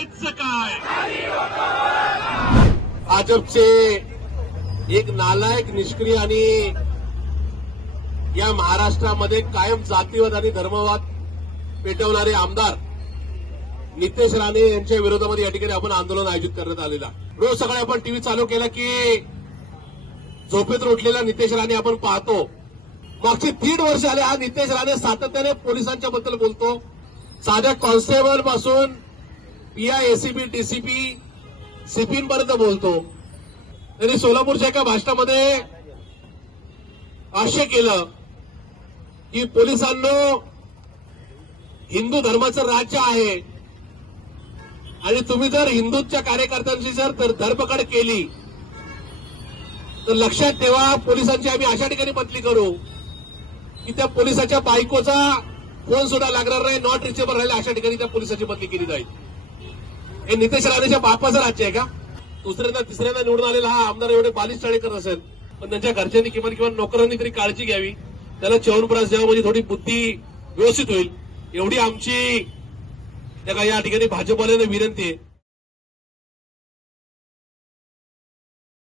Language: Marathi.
करायचं काय? भाजपचे एक नालायक, निष्क्रिय आणि या महाराष्ट्रामध्ये कायम जातीवाद आणि धर्मवाद पेटवणारे आमदार नितेश राणे यांच्या विरोधामध्ये या ठिकाणी आपण आंदोलन आयोजित करण्यात आलेला. रोज सकाळी आपण टीव्ही चालू केला की झोपेतून उठलेला नितेश राणे आपण पाहतो. मागची 1.5 वर्ष आले हा नितेश राणे सातत्याने पोलिसांच्या बद्दल बोलतो. साध्या कॉन्स्टेबल पासून पीआय, एसीपी, डीसीपी, सीपींपर्यंत बोलतो. त्यांनी सोलापूरच्या एका भाषणामध्ये भाष्य केलं की पोलिसांनो, हिंदू धर्माचं राज्य आहे आणि तुम्ही जर हिंदूच्या कार्यकर्त्यांची जर धरपकड केली तर लक्षात ठेवा, पोलिसांची आम्ही अशा ठिकाणी बदली करू की त्या पोलिसाच्या बायकोचा फोन सुद्धा लागणार नाही, नॉट रिचेबल राहिला, अशा ठिकाणी त्या पोलिसाची बदली केली जाईल. हे नितेश राणेच्या बापाचं राज्य आहे का? दुसऱ्यांदा तिसऱ्यांदा निवडून आलेला हा आमदार एवढे बालिशचाळीकर असेल, पण त्यांच्या घरच्यांनी किमान नोकरांनी तरी काळजी घ्यावी, त्याला च्यवनप्राश द्यावं, म्हणजे थोडी बुद्धी व्यवस्थित होईल, एवढी आमची या ठिकाणी भाजपवाल्यांना विनंती आहे.